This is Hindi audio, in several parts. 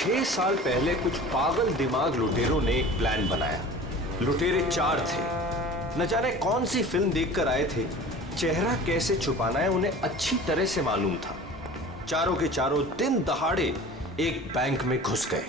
6 साल पहले कुछ पागल दिमाग लुटेरों ने एक प्लान बनाया। लुटेरे 4 थे। न जाने कौन सी फिल्म देखकर आए थे। चेहरा कैसे छुपाना है उन्हें अच्छी तरह से मालूम था। चारों के चारों दिन दहाड़े एक बैंक में घुस गए।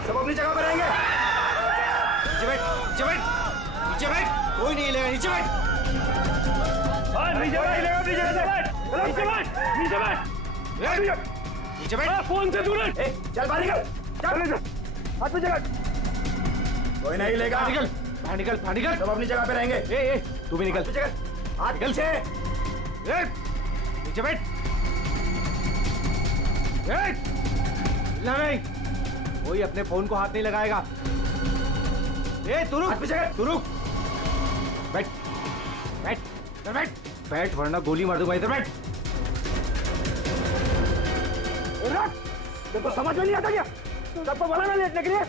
सब अपनी जगह पर रहेंगे। नीचे बैठ, नीचे बैठ, नीचे बैठ, कोई नहीं हिलेगा, नीचे बैठ। नीचे बैठ, हिलेगा अपनी जगह से। नीचे बैठ, नीचे बैठ, नीचे बैठ। फोन से दूर। चल बाहर निकल, चल हाथ में जगह। कोई नहीं हिलेगा। निकल, बाहर निकल, बाहर निकल। सब अपनी जगह पे रहेंगे। तू भी निकल। हाथ निकल से। नीचे बैठ। नहीं, कोई अपने फोन को हाथ नहीं लगाएगा। तू रुक, तू रुक। बैठ, बैठ, इधर बैठ, बैठ वरना गोली मार दूंगा। इधर बैठ। तो समझ में नहीं आता क्या? सबको बोला ना लेटने के लिए।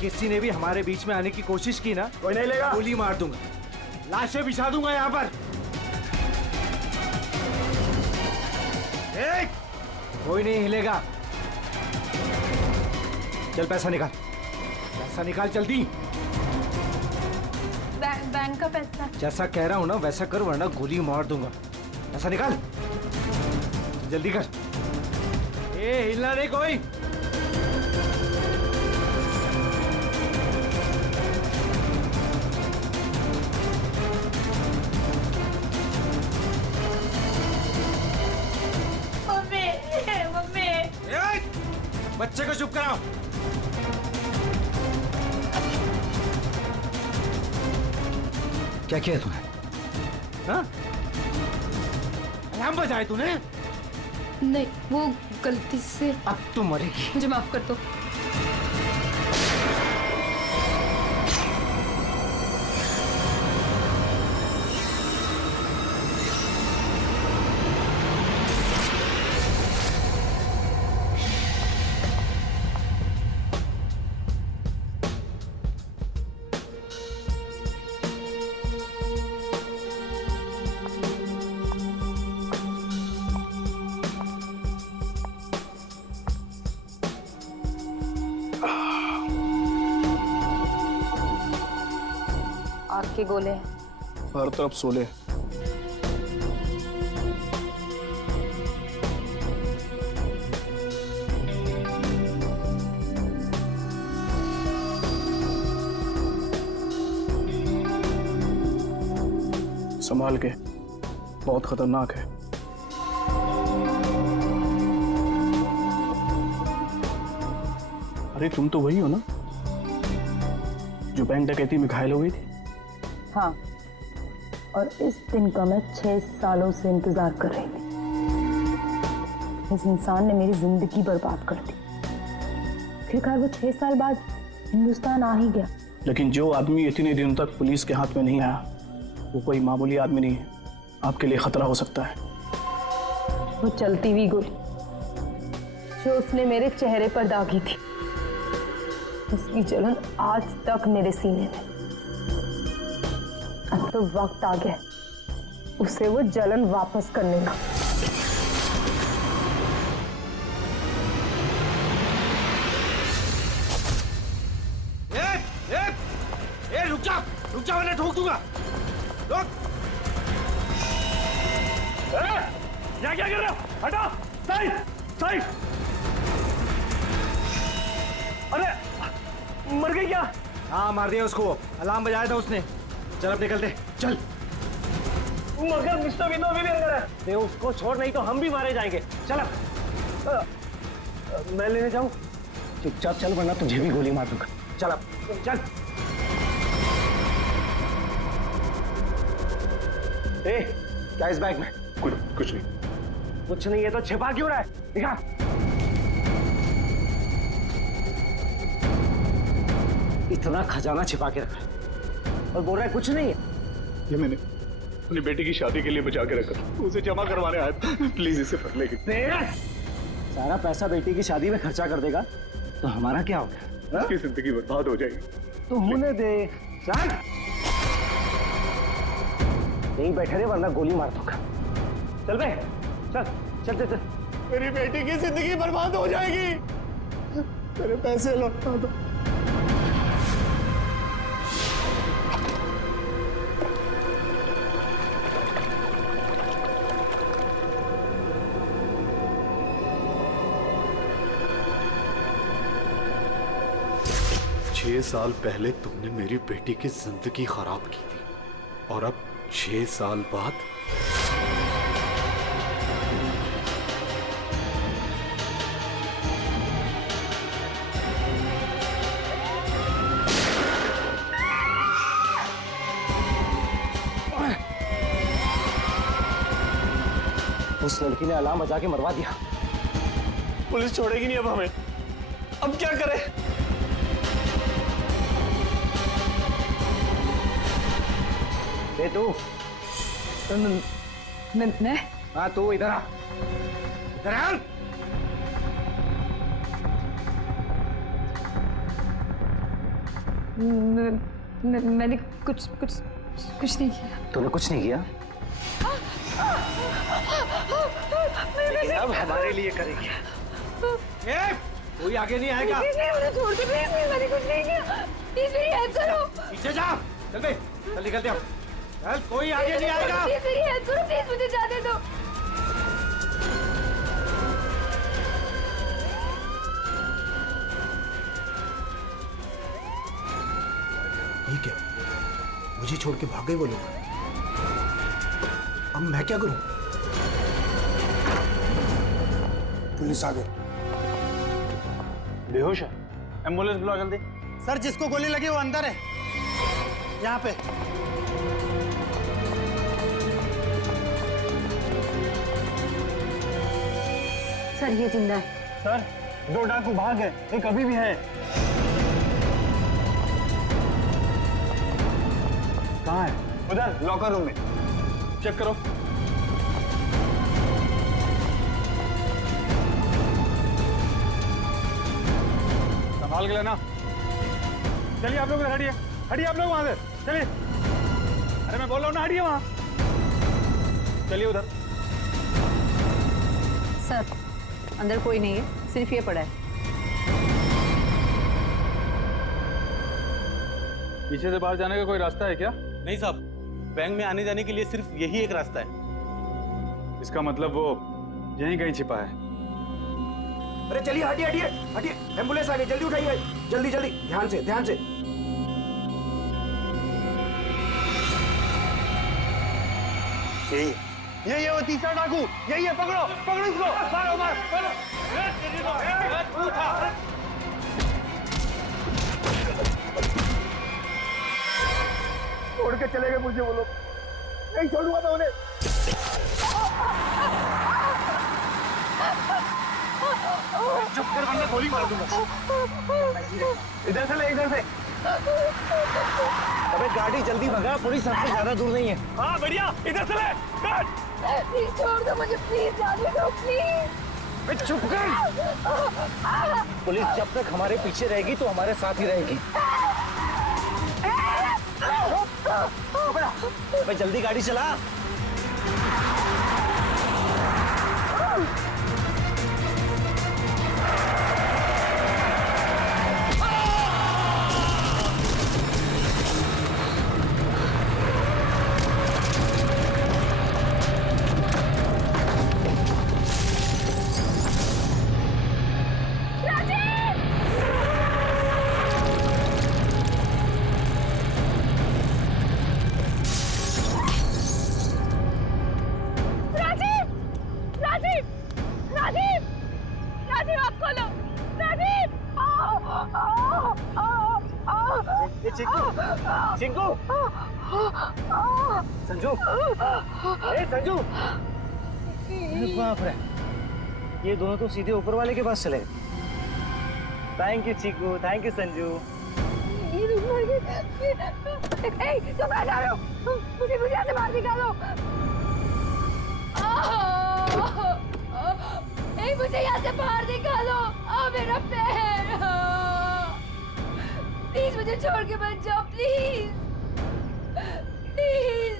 किसी ने भी हमारे बीच में आने की कोशिश की ना, कोई नहीं लेगा। गोली मार दूंगा, लाशें बिछा दूंगा यहाँ पर। कोई नहीं हिलेगा। चल पैसा निकाल, पैसा निकाल जल्दी। बैंक का पैसा। जैसा कह रहा हूं ना वैसा कर वरना गोली मार दूंगा। पैसा निकाल, जल्दी कर। हिलना नहीं कोई। बच्चे को चुप कराओ। क्या किया तूने? हाँ? अलार्म बजाए तूने? नहीं, वो गलती से। अब तू मरेगी। मुझे माफ कर दो। आग के गोले हर तरफ सोले। संभाल के, बहुत खतरनाक है। अरे तुम तो वही हो ना जो बैंक डकैती में घायल हो गई थी? हाँ, और इस दिन का मैं 6 सालों से इंतजार कर रही थी। इस इंसान ने मेरी जिंदगी बर्बाद कर दी। आखिरकार वो 6 साल बाद हिंदुस्तान आ ही गया। लेकिन जो आदमी इतने दिनों तक पुलिस के हाथ में नहीं आया वो कोई मामूली आदमी नहीं है। आपके लिए खतरा हो सकता है। वो चलती हुई गोली जो उसने मेरे चेहरे पर दागी थी, उसकी जलन आज तक मेरे सीने में। अब तो वक्त आ गया उसे वो जलन वापस करने का। रुक जा वरना ठोक दूंगा। रुक। क्या कर रहे हो? हटो। Side, side. अरे मर गई क्या? हाँ मार दिया उसको। अलार्म बजाया था उसने। चल अब निकलते, चल। मगर मिस्टर विनो अभी भी अंदर है। उसको छोड़, नहीं तो हम भी मारे जाएंगे। चल अब। मैं लेने जाऊं? चुपचाप चल वरना तुझे भी गोली मार दूंगा। चल अब, चल। क्या इस बैग में? कुछ नहीं। कुछ नहीं है तो छिपा क्यों रहा है? दिखा। इतना खजाना छिपा के रखा है और बोल रहा है कुछ नहीं है। ये मैंने अपनी बेटी की शादी के लिए बचा के रखा, उसे जमा करवाने आया था। प्लीज इसे पढ़ लेगी। सारा पैसा बेटी की शादी में खर्चा कर देगा तो हमारा क्या होगा? उसकी जिंदगी बर्बाद हो जाएगी। तो होने दे। चल यहीं बैठे रहे वरना गोली मार दूंगा। चल बे, चल चल चल चल। मेरी बेटी की जिंदगी बर्बाद हो जाएगी। मेरे पैसे लौटा दो। छह साल पहले तुमने मेरी बेटी की जिंदगी खराब की थी और अब 6 साल बाद उस लड़की ने अलार्म बजा के मरवा दिया। पुलिस छोड़ेगी नहीं अब हमें। अब क्या करें? ए तू, मैं हाँ तू इधर आ, इधर आ। मैंने कुछ नहीं किया। तूने कुछ नहीं किया? लेकिन अब हमारे लिए करेगी। कोई आगे नहीं आएगा। मुझे छोड़ दो प्लीज, मैंने कुछ नहीं किया। प्लीज मेरी हेल्प करो। पीछे जा। चल बे, चल निकलते हम। चल कोई आगे नहीं आएगा। प्लीज मेरी हेल्प करो, प्लीज मुझे जाने दो। ये क्या? मुझे छोड़ के भाग गए वो लोग। अब मैं क्या करूं? पुलिस आ गई। बेहोश है। एम्बुलेंस बुलाओ जल्दी। सर जिसको गोली लगी वो अंदर है, यहाँ पे। सर ये जिंदा है। सर 2 डाकू भाग गए, एक अभी भी है। कहाँ है? उधर लॉकर रूम में। चेक करो। संभाल के लेना। चलिए आप लोग हटिए, हटिए आप लोग वहां से। चलिए, अरे मैं बोल रहा हूँ ना, हटिए वहां। चलिए उधर। सर अंदर कोई नहीं है, सिर्फ ये पड़ा है। पीछे से बाहर जाने का कोई रास्ता है क्या? नहीं साहब, बैंक में आने जाने के लिए सिर्फ यही एक रास्ता है। इसका मतलब वो यहीं कहीं छिपा है। अरे चलिए, हटिए हटिए हटिए, एम्बुलेंस आ गई, जल्दी उठाइए, जल्दी जल्दी, ध्यान से ध्यान से। यही है वो तीसरा डाकू, यही है। पकड़ो पकड़ो इसको, मारो मारो मारो। छोड़ के चले गए मुझे वो लोग, नहीं छोड़ूंगा मैं उन्हें। चुप कर वरना गोली मार दूंगा। इधर से ले, इधर से। अबे गाड़ी जल्दी भगा, पुलिस सबसे ज्यादा दूर नहीं है। हाँ बढ़िया, इधर से ले। प्लीज छोड़ दो मुझे, प्लीज जाने दो प्लीज। चुप कर। पुलिस जब तक हमारे पीछे रहेगी तो हमारे साथ ही रहेगी। भाई जल्दी गाड़ी चला। चिंकू, संजू, ए संजू, बाप रे, ये दोनों तो सीधे ऊपर वाले के पास चले गए। Thank you Chinku, thank you Sanju. मर गई। तुम कहाँ जा रहे हो? मुझे यहाँ से बाहर निकालो। मुझे यहाँ से बाहर निकालो। मेरा पैर। प्लीज मुझे छोड़ के मत जाओ, प्लीज प्लीज।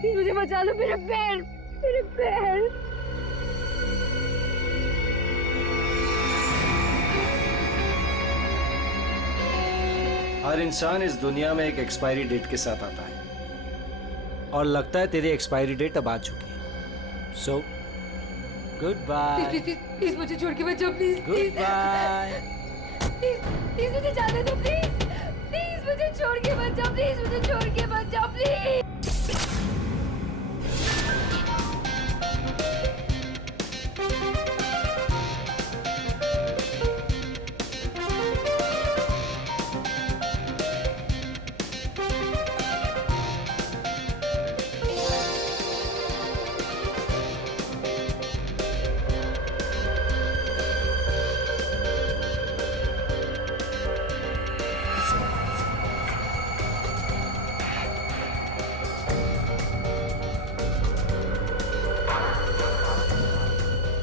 प्लीज मुझे बचा लो, मेरे पैर, मेरे पैर। हर इंसान इस दुनिया में एक एक्सपायरी डेट के साथ आता है और लगता है तेरी एक्सपायरी डेट अब आ चुकी है। So good bye. प्लीज मुझे छोड़ के मत जाओ, प्लीज गुड बाय। प्लीज मुझे जाने दो, प्लीज प्लीज मुझे छोड़ के मत जाओ, प्लीज मुझे छोड़ के मत जाओ, प्लीज।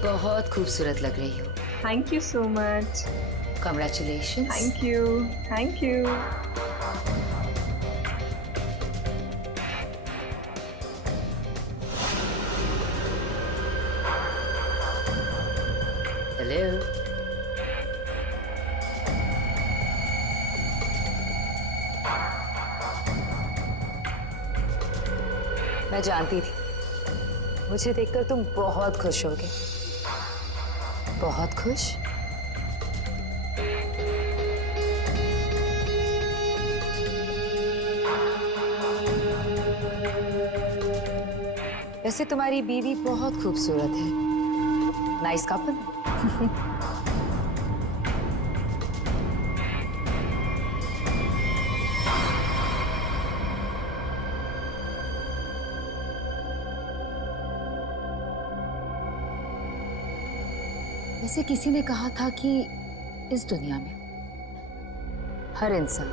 बहुत खूबसूरत लग रही हो। Thank you so much. Congratulations. Thank you, thank you. Hello. मैं जानती थी मुझे देखकर तुम बहुत खुश होगे। बहुत खुश? वैसे तुम्हारी बीवी बहुत खूबसूरत है। Nice couple. वैसे किसी ने कहा था कि इस दुनिया में हर इंसान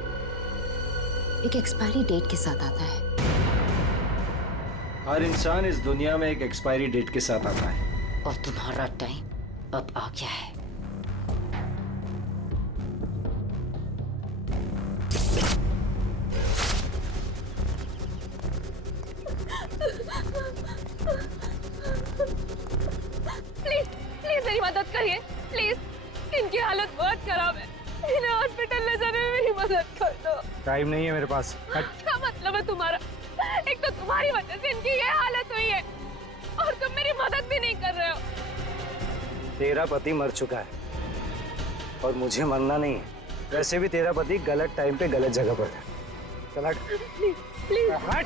एक एक्सपायरी डेट के साथ आता है। हर इंसान इस दुनिया में एक एक्सपायरी डेट के साथ आता है। और तुम्हारा टाइम अब आ गया है। प्लीज प्लीज मेरी मदद करिए, प्लीज। इनकी हालत बहुत खराब है, इन्हें हॉस्पिटल ले जाने में मेरी मदद कर दो। टाइम नहीं है मेरे पास। क्या मतलब है तुम्हारा? एक तो तुम्हारी वजह से इनकी ये हालत हुई है और तुम मेरी मदद भी नहीं कर रहे हो। तेरा पति मर चुका है और मुझे मरना नहीं है। वैसे भी तेरा पति गलत टाइम पे गलत जगह पर था। चल हट। प्लीज प्लीज हट।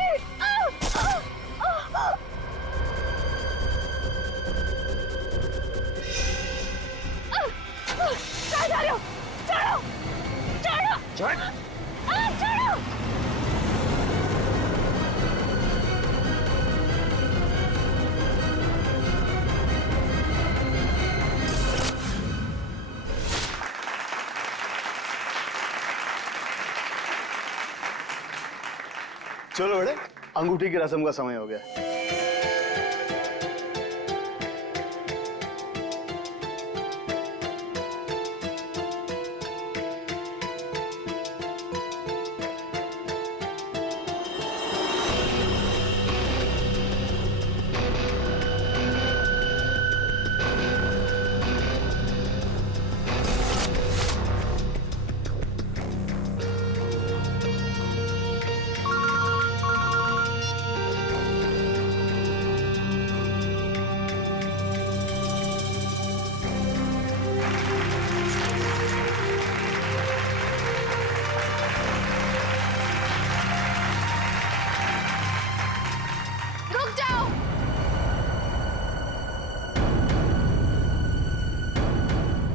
कहाँ जा रहे हो? छोड़ो छोड़ो छोड़। छोड़ो। चलो बेटे, अंगूठी की रस्म का समय हो गया। रुक जाओ।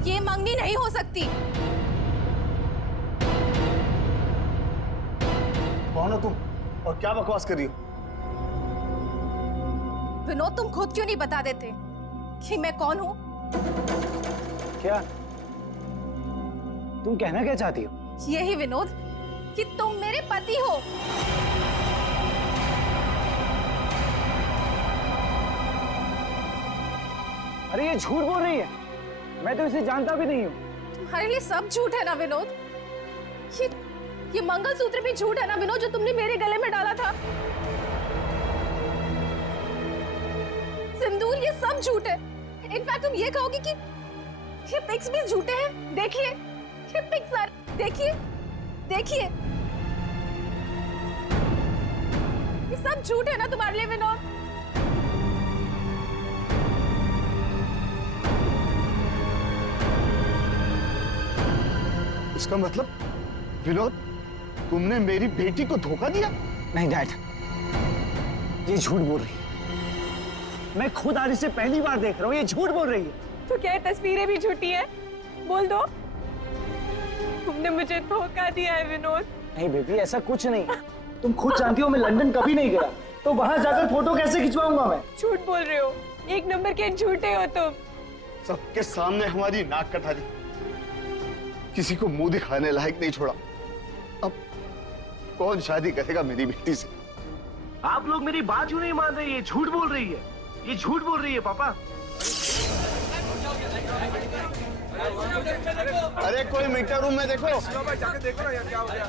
ये मंगनी नहीं हो सकती। कौन हो तुम और क्या बकवास कर रही हो? विनोद, तुम खुद क्यों नहीं बता देते? कि मैं कौन हूँ? क्या तुम कहना क्या चाहती हो? यही विनोद कि तुम मेरे पति हो। अरे ये झूठ बोल रही है, मैं तो इसे जानता भी नहीं हूँ। तुम्हारे लिए सब झूठ है ना विनोद? ये मंगलसूत्र भी झूठ है ना विनोद, जो तुमने मेरे गले में डाला था? सिंदूर, ये सब झूठ है। इनफैक्ट तुम ये कहोगे कि ये पिक्स भी झूठे हैं। देखिए ये पिक्स, देखिए देखिए, ये सब झूठ है ना तुम्हारे लिए विनोद? इसका मतलब विनोद, तुमने मेरी बेटी को धोखा दिया? नहीं डैड, ये झूठ बोल रही है। मैं खुद आज इसे पहली बार देख रहा हूँ, ये झूठ बोल रही है। तो क्या तस्वीरें भी झूठी हैं? बोल दो, तुमने मुझे धोखा दिया है विनोद। नहीं बेबी, ऐसा कुछ नहीं। तुम खुद जानती हो मैं लंदन कभी नहीं गया, तो वहां जाकर फोटो कैसे खिंचवाऊंगा मैं? झूठ बोल रहे हो, एक नंबर के झूठे हो तुम। सबके सामने हमारी नाक कटा दी, किसी को मुंह दिखाने लायक नहीं छोड़ा। अब कौन शादी करेगा मेरी बेटी से? आप लोग मेरी बात क्यों नहीं मान रहे? ये झूठ बोल रही है, ये झूठ बोल रही है पापा। अरे कोई मीटर रूम में देखो। जाके देखो ना यार, क्या हो गया?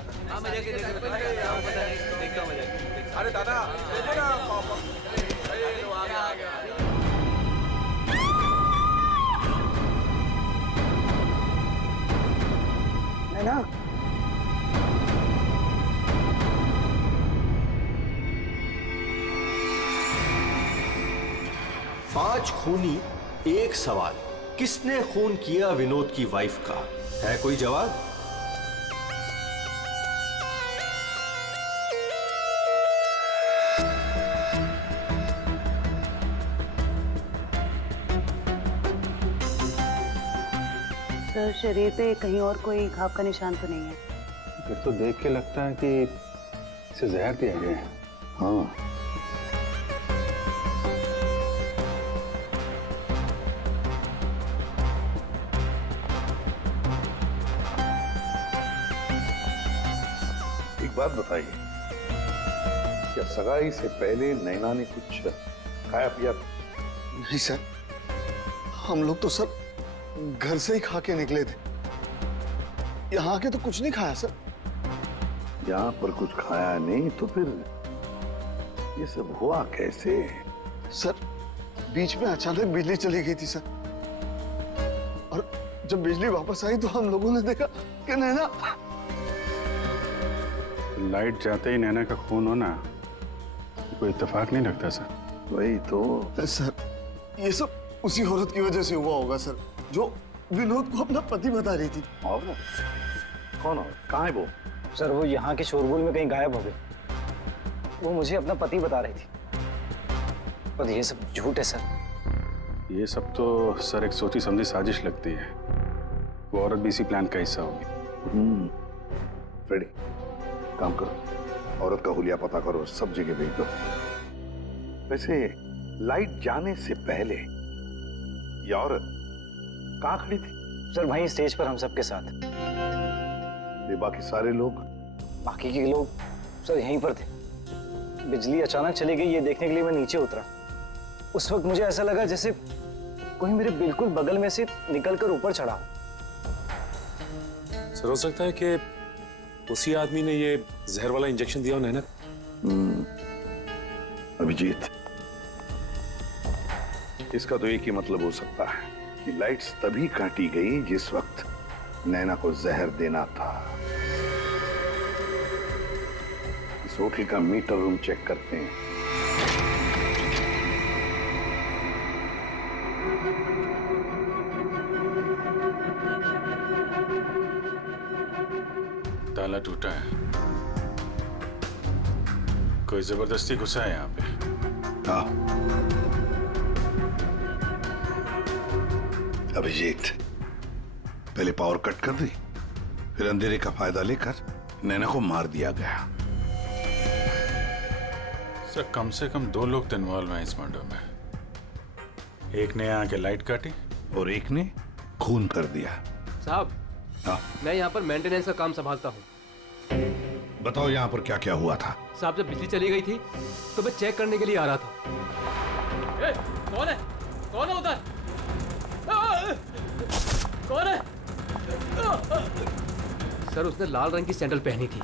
अरे दादा देखो ना, ना 5 खूनी एक सवाल, किसने खून किया विनोद की वाइफ का? है कोई जवाब? सर, शरीर पे कहीं और कोई घाव का निशान तो नहीं है? फिर तो देख के लगता है कि इसे जहर दिया गया है। हाँ, एक बात बताइए, क्या सगाई से पहले नैना ने कुछ खाया पिया? नहीं सर, हम लोग तो सर घर से ही खा के निकले थे। यहाँ के तो कुछ नहीं खाया सर। यहाँ पर कुछ खाया नहीं तो फिर ये सब हुआ कैसे? सर बीच में अचानक बिजली चली गई थी सर, और जब बिजली वापस आई तो हम लोगों ने देखा कि नैना। लाइट जाते ही नैना का खून होना कोई इत्तेफाक नहीं लगता सर। वही तो सर, ये सब उसी औरत की वजह से हुआ होगा सर, जो विनोद को अपना पति बता रही थी। औरत? कौन औरत? कहाँ है वो? सर वो यहाँ के शोरगुल में कहीं गायब हो गई। वो मुझे अपना पति बता रही थी, पर ये सब झूठ है सर। ये सब तो सर एक सोची समझी साजिश लगती है। वो औरत भी इसी प्लान का हिस्सा होगी। फ्रेडी, काम करो, औरत का हुलिया पता करो, सब जगह भेज दो। वैसे लाइट जाने से पहले ये औरत कहाँ खड़ी थी? सर वहीं स्टेज पर हम सबके साथ। ये बाकी सारे लोग? बाकी के लोग सर यहीं पर थे। बिजली अचानक चली गई, ये देखने के लिए मैं नीचे उतरा। उस वक्त मुझे ऐसा लगा जैसे कोई मेरे बिल्कुल बगल में से निकलकर ऊपर चढ़ा। सर हो सकता है कि उसी आदमी ने ये जहर वाला इंजेक्शन दिया हो नैना। अभिजीत, इसका तो एक ही मतलब हो सकता है कि लाइट्स तभी काटी गई जिस वक्त नैना को जहर देना था। इस होटल का मीटर रूम चेक करते हैं। ताला टूटा है, कोई जबरदस्ती घुसा है यहाँ पे। हाँ अभिजीत, पहले पावर कट कर दी, फिर अंधेरे का फायदा लेकर नैना को मार दिया गया। सर कम से कम 2 लोग इन्वॉल्व हैं इस मर्डर में। एक ने आके लाइट काटी और एक ने खून कर दिया। साहब, हाँ? मैं यहाँ पर मेंटेनेंस का काम संभालता हूँ। बताओ यहाँ पर क्या क्या हुआ था? साहब, जब बिजली चली गई थी तो मैं चेक करने के लिए आ रहा था। कौन है? कौन है उधर? कौन है? सर, उसने लाल रंग की सैंडल पहनी थी।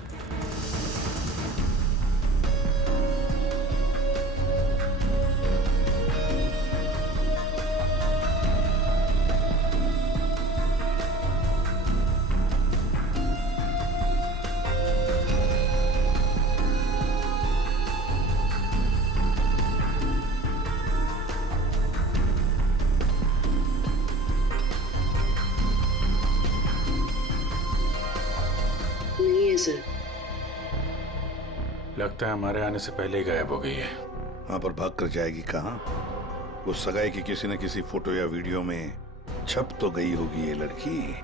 लगता है हमारे आने से पहले ही गायब हो गई है। वहां पर भाग कर जाएगी कहाँ? वो सगाई की किसी न किसी फोटो या वीडियो में छप तो गई होगी ये लड़की।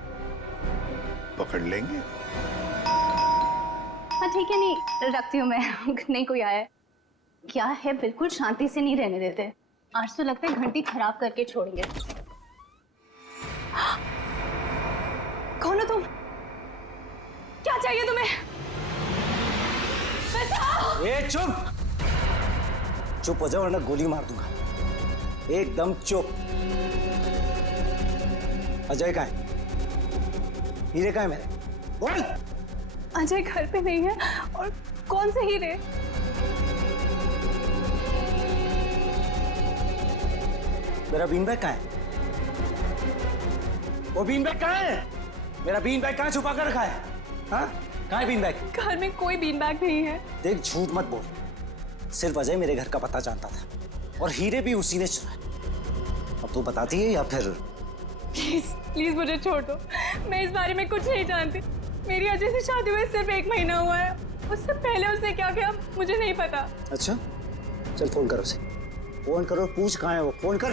पकड़ लेंगे। हाँ ठीक है, नहीं रखती हूँ मैं। नहीं कोई आया है क्या है? बिल्कुल शांति से नहीं रहने देते। आज तो लगता है घंटी खराब करके छोड़ेंगे। कौन हो तुम? क्या चाहिए तुम्हें? ए चुप! चुप हो जाओ वरना गोली मार दूंगा। एकदम चुप। अजय कहाँ है? हीरे कहाँ है मेरे? बोल! अजय घर पे नहीं है। और कौन से हीरे? मेरा बीन बैग कहाँ है? वो बीन बैग कहाँ है? मेरा बीन बैग कहाँ छुपा कर रखा है? हाँ? कहाँ है बीन बैग? घर में कोई बीन बैग नहीं है। देख, झूठ मत बोल। सिर्फ अजय मेरे घर का पता जानता था और हीरे भी उसी ने चुराए। अब तू बताती है या फिर? प्लीज प्लीज मुझे छोड़ दो। मैं इस बारे में कुछ नहीं जानती। मेरी अजय से शादी हुए सिर्फ 1 महीना हुआ है। उससे पहले उसने क्या किया मुझे नहीं पता। अच्छा, चल फोन करो उसे। फोन करो, पूछ कहाँ है वो। फोन कर।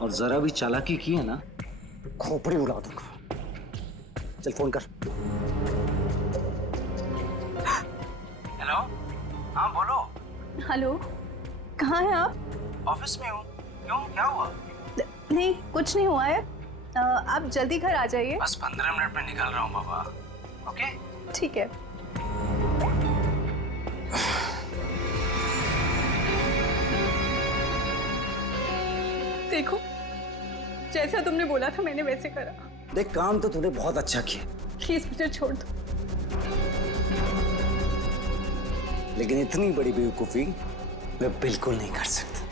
और जरा भी चालाकी की है ना, खोपड़ी उड़ा दूंगा। चल फोन कर। हेलो, हाँ बोलो। हेलो, कहाँ हैं आप? ऑफिस में हूँ। क्यों, क्या हुआ? नहीं कुछ नहीं हुआ है। आप जल्दी घर आ जाइए। बस 15 मिनट में निकल रहा हूँ बाबा। ओके ठीक है। देखो, जैसा तुमने बोला था मैंने वैसे करा। देख, काम तो तूने बहुत अच्छा किया। प्लीज मुझे छोड़ दो। लेकिन इतनी बड़ी बेवकूफी मैं बिल्कुल नहीं कर सकता।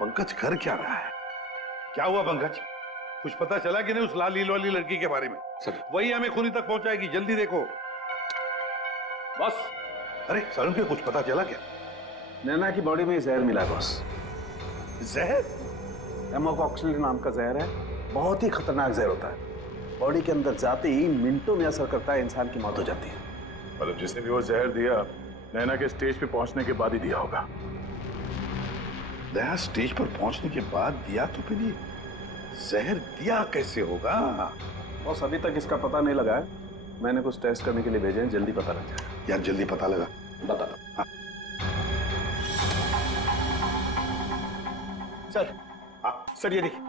पंकज कर क्या रहा है? क्या हुआ पंकज? कुछ पता चला कि नहीं उस लाल लील वाली लड़की के बारे में? सर, वही हमें खूनी तक पहुंचाएगी। जल्दी देखो। बॉस, अरे सारुण के कुछ पता चला क्या? नैना की बॉडी में जहर मिला है बॉस। जहर? एमोकॉक्सिलिन नाम का जहर है। बहुत ही खतरनाक जहर होता है। बॉडी के अंदर जाते ही मिनटों में असर करता है, इंसान की मौत हो जाती है। मतलब जिसने भी वो जहर दिया नैना के स्टेज पे पहुंचने के बाद ही दिया होगा। दया स्टेज पर पहुंचने के बाद दिया तो फिर ये जहर दिया कैसे होगा? बॉस अभी तक इसका पता नहीं लगा है। मैंने कुछ टेस्ट करने के लिए भेजे हैं, जल्दी पता लग जाएगा। यार जल्दी पता लगा, बता दो। हाँ। सर, सर ये देखिए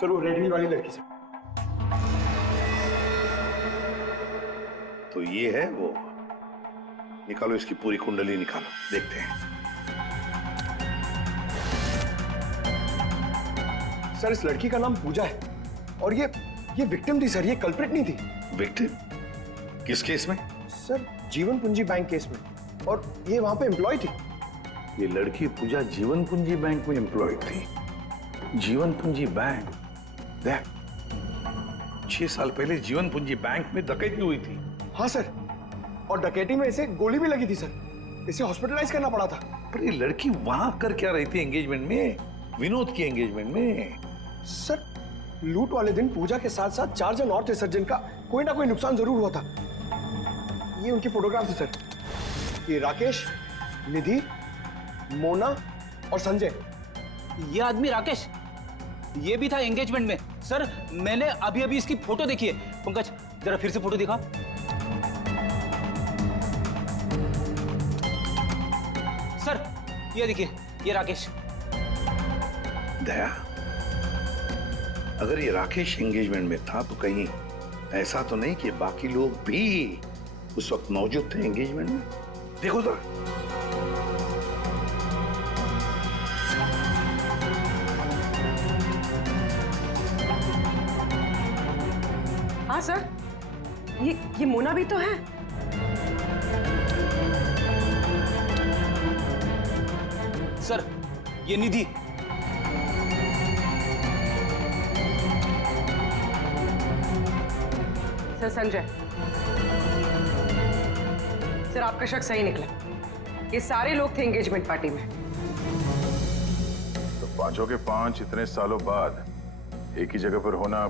सर, वो रेड हिल वाली लड़की से। तो ये है वो। निकालो इसकी पूरी कुंडली निकालो, देखते हैं। सर इस लड़की का नाम पूजा है और ये विक्टिम थी सर, ये कल्प्रिट नहीं थी। विक्टिम? किस केस में? सर जीवन पूंजी बैंक केस में, और ये वहां पे एम्प्लॉय थी। ये लड़की पूजा जीवन पूंजी बैंक में एम्प्लॉय थी। जीवन पूंजी बैंक? देख, 6 साल पहले जीवन पूंजी बैंक में डकैती हुई थी। हाँ सर, और डकैती में इसे गोली भी लगी थी सर। इसे हॉस्पिटलाइज करना पड़ा था। पर ये लड़की वहां कर क्या रही थी एंगेजमेंट में? विनोद की एंगेजमेंट में। सर लूट वाले दिन पूजा के साथ साथ 4 जन और थे सर, जिनका कोई ना कोई नुकसान जरूर हुआ था। ये उनकी फोटोग्राफ है सर। ये राकेश, निधि, मोना और संजय। ये आदमी राकेश, ये भी था एंगेजमेंट में। सर मैंने अभी अभी इसकी फोटो देखी है। पंकज जरा फिर से फोटो दिखा। सर ये देखिए, ये राकेश। दया, अगर ये राकेश एंगेजमेंट में था तो कहीं ऐसा तो नहीं कि बाकी लोग भी उस वक्त मौजूद थे एंगेजमेंट में? देखो तो। हाँ सर, ये मोना भी तो है। सर ये निधि। सर संजय, सर आपका शक सही निकला। ये सारे लोग थे एंगेजमेंट पार्टी में। तो पांचों के पांच इतने सालों बाद एक ही जगह पर होना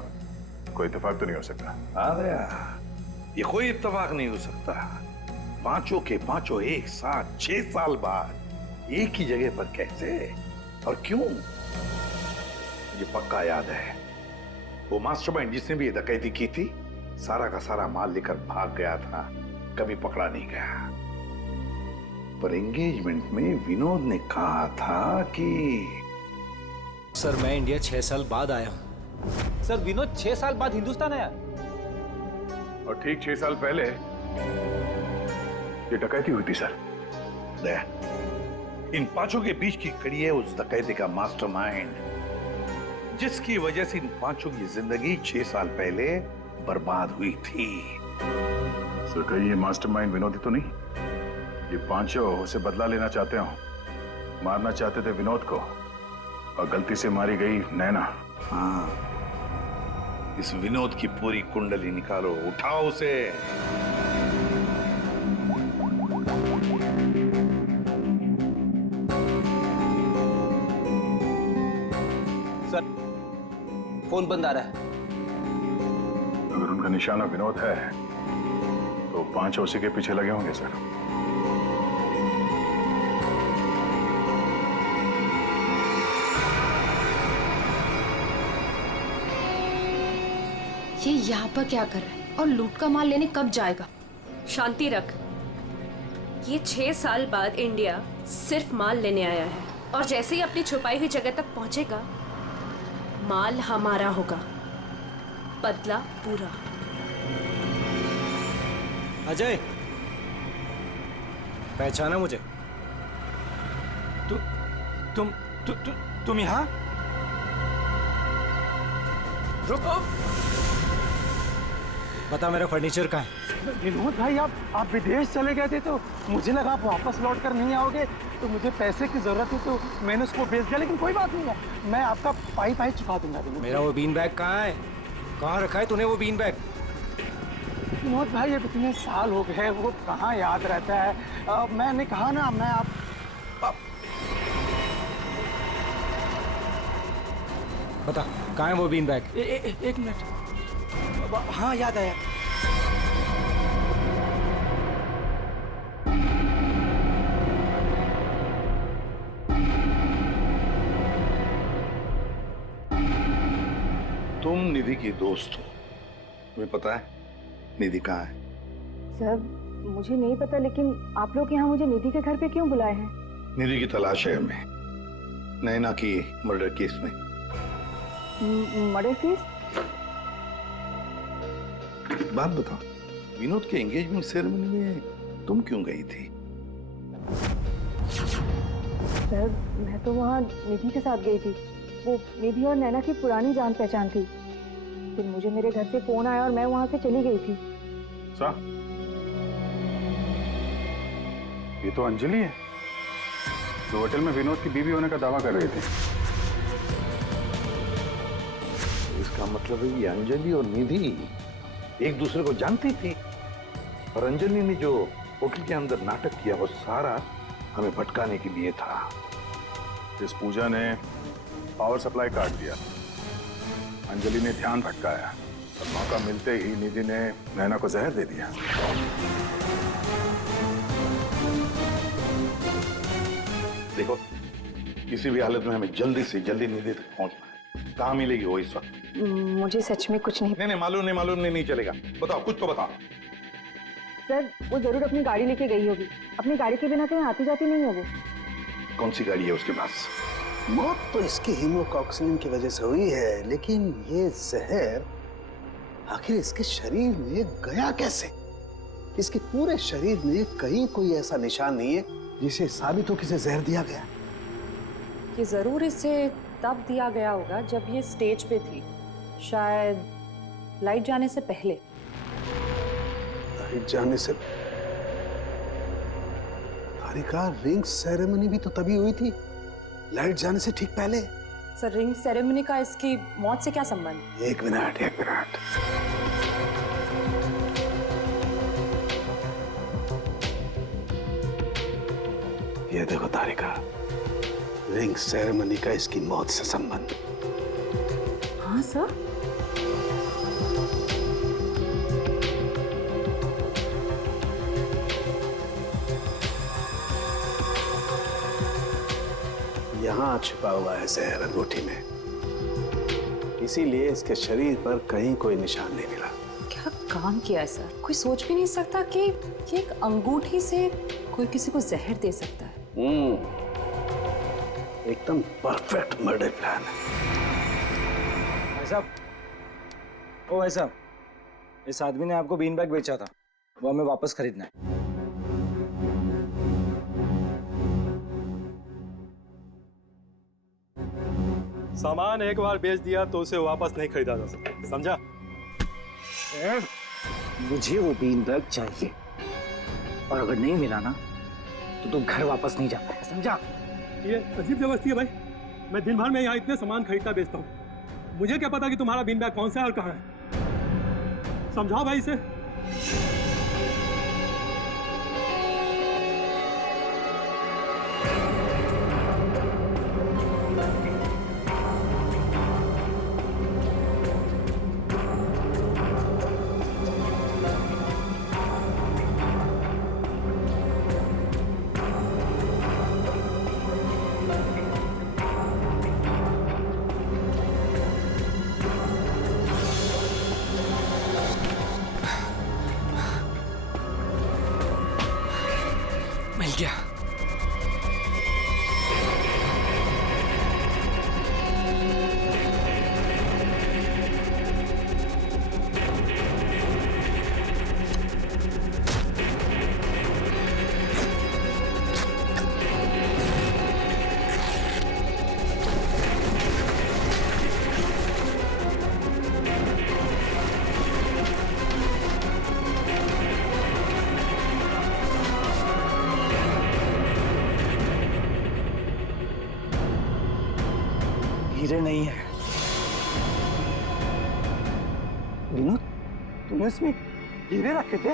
कोई इत्तेफाक तो नहीं हो सकता। अरे ये कोई इत्तेफाक नहीं हो सकता। पांचों के पांचों एक साथ 6 साल बाद एक ही जगह पर कैसे और क्यों? मुझे पक्का याद है, वो मास्टरमाइंड जिसने भी ये डकैती की थी सारा का सारा माल लेकर भाग गया था, कभी पकड़ा नहीं गया। पर एंगेजमेंट में विनोद ने कहा था कि सर मैं इंडिया 6 साल बाद आया हूं। सर विनोद 6 साल बाद हिंदुस्तान आया। और ठीक 6 साल पहले ये डकैती हुई थी सर। दया, इन पांचों के बीच की कड़ी है उस डकैती का मास्टरमाइंड, जिसकी वजह से इन पांचों की जिंदगी 6 साल पहले बर्बाद हुई थी। सर कहीं ये मास्टरमाइंड विनोद ही तो नहीं? ये पांचों उसे बदला लेना चाहते हो, मारना चाहते थे विनोद को और गलती से मारी गई नैना। हाँ, इस विनोद की पूरी कुंडली निकालो, उठाओ उसे। सर फोन बंद आ रहा है। अगर उनका निशाना विनोद है तो पांचों उसी के पीछे लगे होंगे सर। ये यहाँ पर क्या कर रहा है और लूट का माल लेने कब जाएगा? शांति रख। ये 6 साल बाद इंडिया सिर्फ माल लेने आया है और जैसे ही अपनी छुपाई हुई जगह तक पहुंचेगा माल हमारा होगा, बदला पूरा। अजय, पहचाना मुझे? तुम यहाँ? रुको, बता मेरा फर्नीचर कहाँ है? विनोद भाई आप विदेश चले गए थे तो मुझे लगा आप वापस लौट कर नहीं आओगे, तो मुझे पैसे की जरूरत थी तो मैंने उसको बेच दिया। लेकिन कोई बात नहीं है, मैं आपका पाई चुका दूंगा। मेरा वो बीन बैग कहाँ है? कहाँ रखा है तूने वो बीन बैग? विनोद भाई अब इतने साल हो गए, वो कहाँ याद रहता है। मैंने कहा ना, मैं आप बता कहाँ है वो बीन बैग? एक मिनट। हाँ याद आया। तुम निधि की दोस्त हो, तुम्हें पता है निधि कहाँ है? सर मुझे नहीं पता, लेकिन आप लोग यहाँ मुझे निधि के घर पे क्यों बुलाए हैं? निधि की तलाश है हमें, नैना की मर्डर केस में। Murder case? बात बताओ, विनोद के एंगेजमेंट सेरेमनी में तुम क्यों गई थी? सर मैं तो वहाँ निधि के साथ गई थी। वो निधि और नैना की पुरानी जान पहचान थी। फिर मुझे मेरे घर से फोन आया और मैं वहाँ से चली गई थी। सर ये तो अंजलि है जो होटल में विनोद की बीवी होने का दावा कर रही थी। इसका मतलब है ये अंजलि और निधि एक दूसरे को जानती थी, और अंजलि ने जो होटल के अंदर नाटक किया वो सारा हमें भटकाने के लिए था। इस पूजा ने पावर सप्लाई काट दिया, अंजलि ने ध्यान भटकाया और मौका मिलते ही निधि ने नैना को जहर दे दिया। देखो, किसी भी हालत में हमें जल्दी से जल्दी निधि तक पहुंचना है। कहाँ मिलेगी वो इस वक्त? मुझे सच में कुछ नहीं। नहीं, मालूम नहीं चलेगा। बताओ, कुछ तो बताओ। सर वो जरूर अपनी गाड़ी लेके गई होगी। अपनी गाड़ी के बिना कहीं आती जाती नहीं है वो। कौन सी गाड़ी है उसके पास? मौत तो इसकी हीमोकॉक्सिलिन की वजह से हुई है, लेकिन ये जहर आखिर इसके शरीर में गया कैसे? इसके पूरे शरीर में कहीं कोई ऐसा निशान नहीं है जिसे साबित हो कि इसे जहर दिया गया। ये जरूर इसे तब दिया गया होगा जब ये स्टेज पे थी, शायद लाइट जाने से पहले। लाइट जाने से? तारिका, रिंग सेरेमनी भी तो तभी हुई थी, लाइट जाने से ठीक पहले। सर रिंग सेरेमनी का इसकी मौत से क्या संबंध? एक मिनट। ये देखो तारिका, रिंग सेरेमनी का इसकी मौत से संबंध। हाँ सर। यहाँ छिपा हुआ है जहर अंगूठी में, इसीलिए इसके शरीर पर कहीं कोई निशान नहीं मिला। क्या काम किया है सर? कोई सोच भी नहीं सकता कि ये एक अंगूठी से कोई किसी को जहर दे सकता है। एकदम परफेक्ट मर्डर प्लान है। भाई साहब, ओ भाई साहब, इस आदमी ने आपको बीन बैग बेचा था, वो हमें वापस खरीदना है। सामान एक बार बेच दिया तो उसे वापस नहीं खरीदा जा सकता, समझा? मुझे वो बीन बैग चाहिए, और अगर नहीं मिला ना तो तू घर वापस नहीं जा पाएगा, समझा? ये अजीब जबरदस्ती है भाई। मैं दिन भर में यहाँ इतने सामान खरीदता बेचता हूँ, मुझे क्या पता कि तुम्हारा बीन बैग कौन सा है और कहाँ है? समझाओ भाई इसे। मिल गया। हीरे नहीं है। विनोद, तूने इसमें हीरे रखे थे?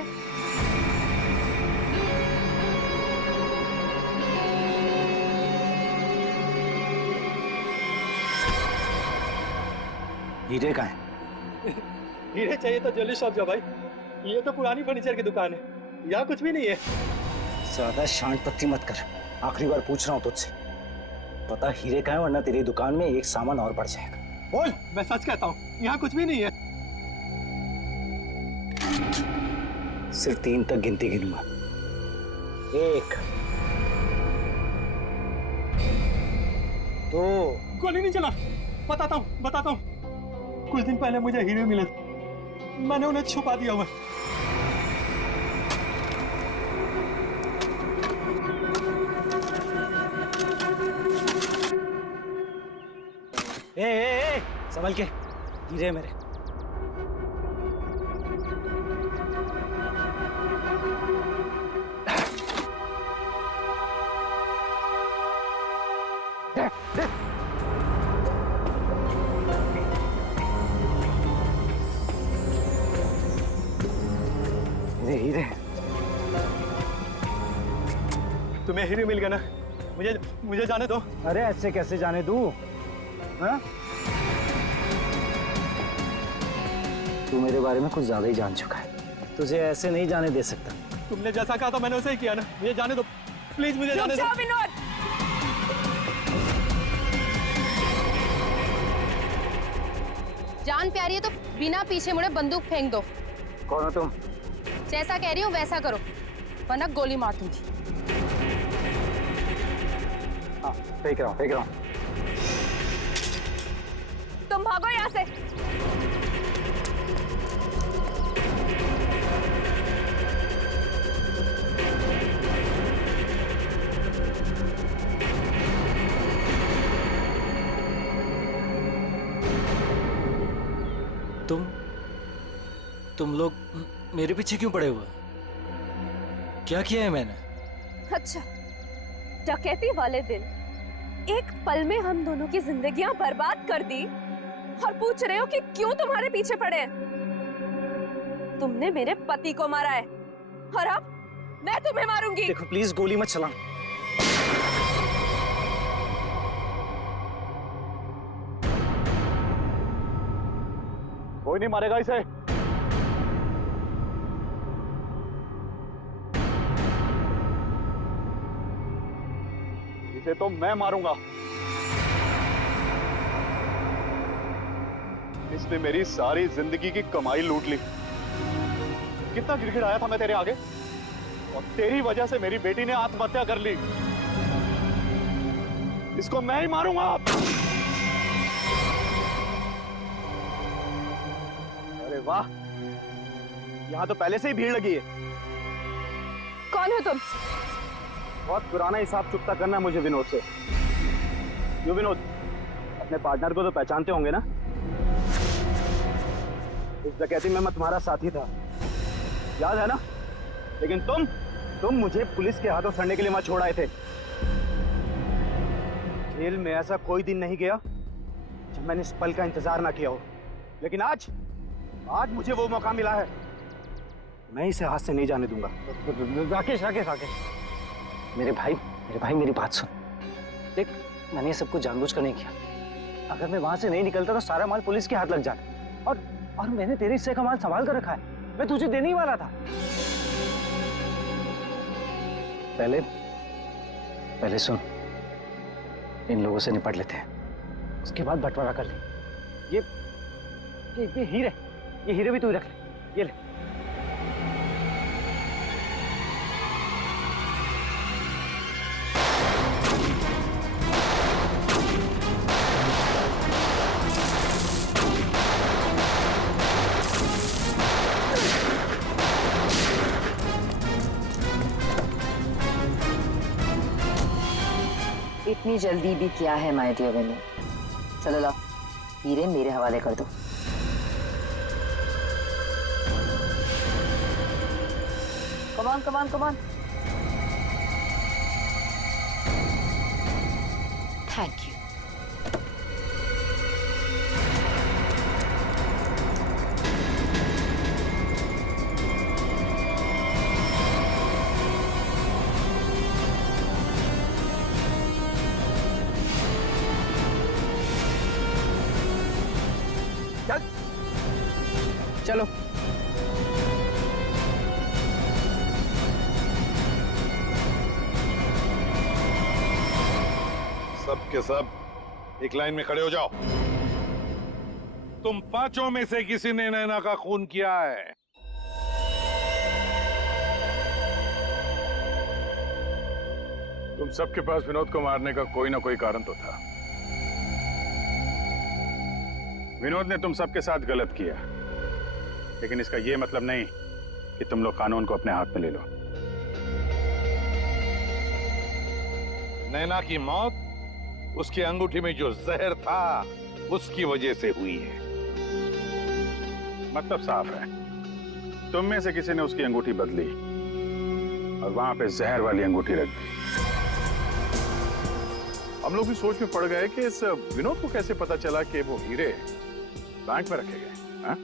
हीरे कहाँ है? हीरे चाहिए तो ज्वेलरी शॉप जाओ भाई, ये तो पुरानी फर्नीचर की दुकान है, यहाँ कुछ भी नहीं है। ज्यादा शांत पत्ती मत कर, आखिरी बार पूछ रहा हूँ तुझसे, पता हीरे कहाँ है, वरना तेरी दुकान में एक सामान और बढ़ जाएगा। बोल। मैं सच कहता हूँ, यहाँ कुछ भी नहीं है। सिर्फ 3 तक गिनती गिनूंगा। 1 2। गोली नहीं चला। बताता हूँ। कुछ दिन पहले मुझे हीरे मिले थे, मैंने उन्हें छुपा दिया हुआ। ए, संभल के, हीरे मेरे। हीरे तुम्हें हीरे मिल गया ना? मुझे जाने दो। अरे ऐसे कैसे जाने दूं? हाँ? तू मेरे बारे में कुछ ज्यादा ही जान चुका है, तुझे ऐसे नहीं जाने दे सकता। तुमने जैसा कहा था मैंने वैसे ही किया ना, मुझे जाने दो प्लीज, मुझे जाने दो। विनोद, जान प्यारी है तो बिना पीछे मुड़े बंदूक फेंक दो। कौन हो तुम? जैसा कह रही हूँ वैसा करो, वरना गोली मार दूंगी। हाँ, फेंक रहा हूँ। तुम भागो यहाँ से। तुम लोग मेरे पीछे क्यों पड़े हुए? क्या किया है मैंने? अच्छा, डकैती वाले दिन एक पल में हम दोनों की जिंदगियां बर्बाद कर दी और पूछ रहे हो कि क्यों तुम्हारे पीछे पड़े हैं? तुमने मेरे पति को मारा है और अब मैं तुम्हें मारूंगी। देखो प्लीज गोली मत चला। कोई नहीं मारेगा इसे। इसे तो मैं मारूंगा। इसने मेरी सारी जिंदगी की कमाई लूट ली। कितना गिड़गिड़ाया था मैं तेरे आगे, और तेरी वजह से मेरी बेटी ने आत्महत्या कर ली। इसको मैं ही मारूंगा। अरे वाह, यहां तो पहले से ही भीड़ लगी है। कौन हो तुम? बहुत पुराना हिसाब चुकता करना है मुझे विनोद से। यो विनोद, अपने पार्टनर को तो पहचानते होंगे ना? इस डकैती में मैं तुम्हारा साथी था, याद है ना? लेकिन तुम मुझे पुलिस के हाथों सड़ने के लिए वहां छोड़ आए थे। जेल में ऐसा कोई दिन नहीं गया जब मैंने इस पल का इंतजार ना किया हो। लेकिन आज मुझे वो मौका मिला है, मैं इसे हाथ से नहीं जाने दूंगा। राकेश, मेरे भाई मेरी बात सुन। देख, मैंने ये सब कुछ जानबूझकर नहीं किया। अगर मैं वहां से नहीं निकलता तो सारा माल पुलिस के हाथ लग जाता। और मैंने तेरे हिस्से का माल संभाल कर रखा है, मैं तुझे देने ही वाला था। पहले सुन, इन लोगों से निपट लेते हैं, उसके बाद बंटवारा कर ले। ये हीरे भी तू रख ले, ये ले। इतनी जल्दी भी क्या है माय डियर विनोद? चलो लाओ, हीरे मेरे हवाले कर दो। Come on. Thank you. चलो। सब के सब एक लाइन में खड़े हो जाओ। तुम पांचों में से किसी ने नैना का खून किया है? तुम सबके पास विनोद को मारने का कोई ना कोई कारण तो था। विनोद ने तुम सबके साथ गलत किया, लेकिन इसका यह मतलब नहीं कि तुम लोग कानून को अपने हाथ में ले लो। नैना की मौत उसकी अंगूठी में जो जहर था उसकी वजह से हुई है। मतलब साफ है, तुम में से किसी ने उसकी अंगूठी बदली और वहां पे जहर वाली अंगूठी रख दी। हम लोग भी सोच में पड़ गए कि इस विनोद को कैसे पता चला कि वो हीरे बैंक में रखे गए, हाँ?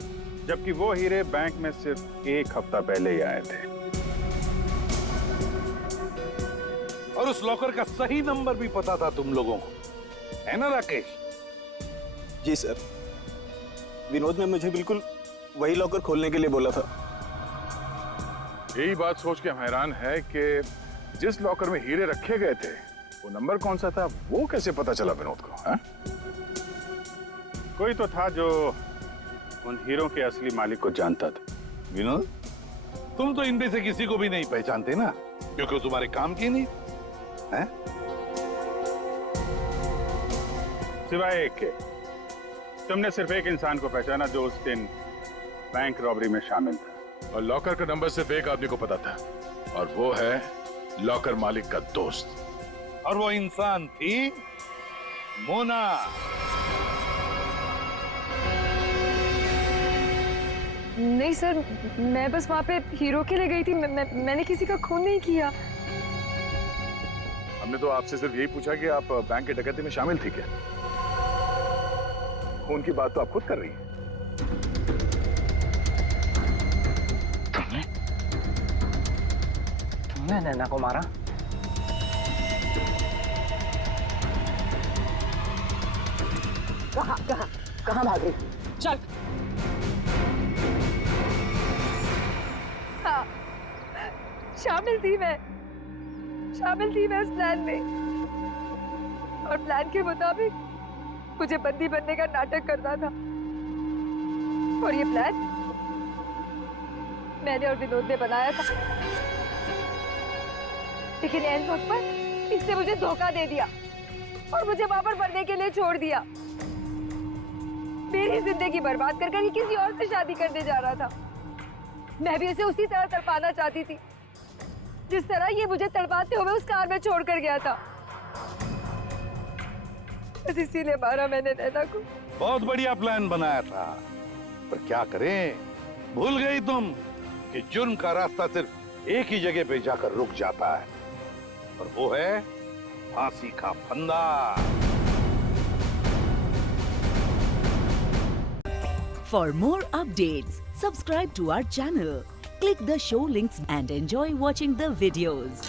जबकि वो हीरे बैंक में सिर्फ एक हफ्ता पहले ही आए थे। और उस लॉकर का सही नंबर भी पता था तुम लोगों को, है ना राकेश? जी सर, विनोद ने मुझे बिल्कुल वही लॉकर खोलने के लिए बोला था। यही बात सोच के हम हैरान है कि जिस लॉकर में हीरे रखे गए थे वो नंबर कौन सा था, वो कैसे पता चला विनोद को, हाँ? कोई तो था जो उन हीरो के असली मालिक को जानता था। विनोद, तुम तो इनमें से किसी को भी नहीं पहचानते ना, क्योंकि वो तुम्हारे काम की नहीं है। सिवाय एक के, तुमने सिर्फ एक इंसान को पहचाना जो उस दिन बैंक रॉबरी में शामिल था, और लॉकर का नंबर सिर्फ एक आदमी को पता था, और वो है लॉकर मालिक का दोस्त। और वो इंसान थी मोना। नहीं सर, मैं बस वहाँ पे हीरो के लिए गई थी। मैंने किसी का खून नहीं किया। हमने तो आपसे सिर्फ यही पूछा कि आप बैंक की डकैती में शामिल थी क्या। खून की बात तो आप खुद कर रही हैं। तुमने नैना को मारा? कहाँ भाग रही? चल। हाँ, शामिल थी मैं उस प्लान में, और प्लान के मुताबिक मुझे बंदी बनने का नाटक करना था। और ये प्लान मैंने और विनोद ने बनाया था, लेकिन एंड वक्त पर इसने मुझे धोखा दे दिया और मुझे वहां पर बनने के लिए छोड़ दिया। मेरी जिंदगी बर्बाद कर ही किसी और से शादी करने जा रहा था। मैं भी उसे उसी तरह तड़पाना चाहती थी जिस तरह ये मुझे तड़पाते हुए उस कार में छोड़कर गया था। बस इसीलिए मारा मैंने नैना को। बहुत बढ़िया प्लान बनाया था, पर क्या करें, भूल गई तुम कि जुर्म का रास्ता सिर्फ एक ही जगह पे जाकर रुक जाता है, और वो है फांसी का फंदा। For more updates, subscribe to our channel, click the show links and enjoy watching the videos.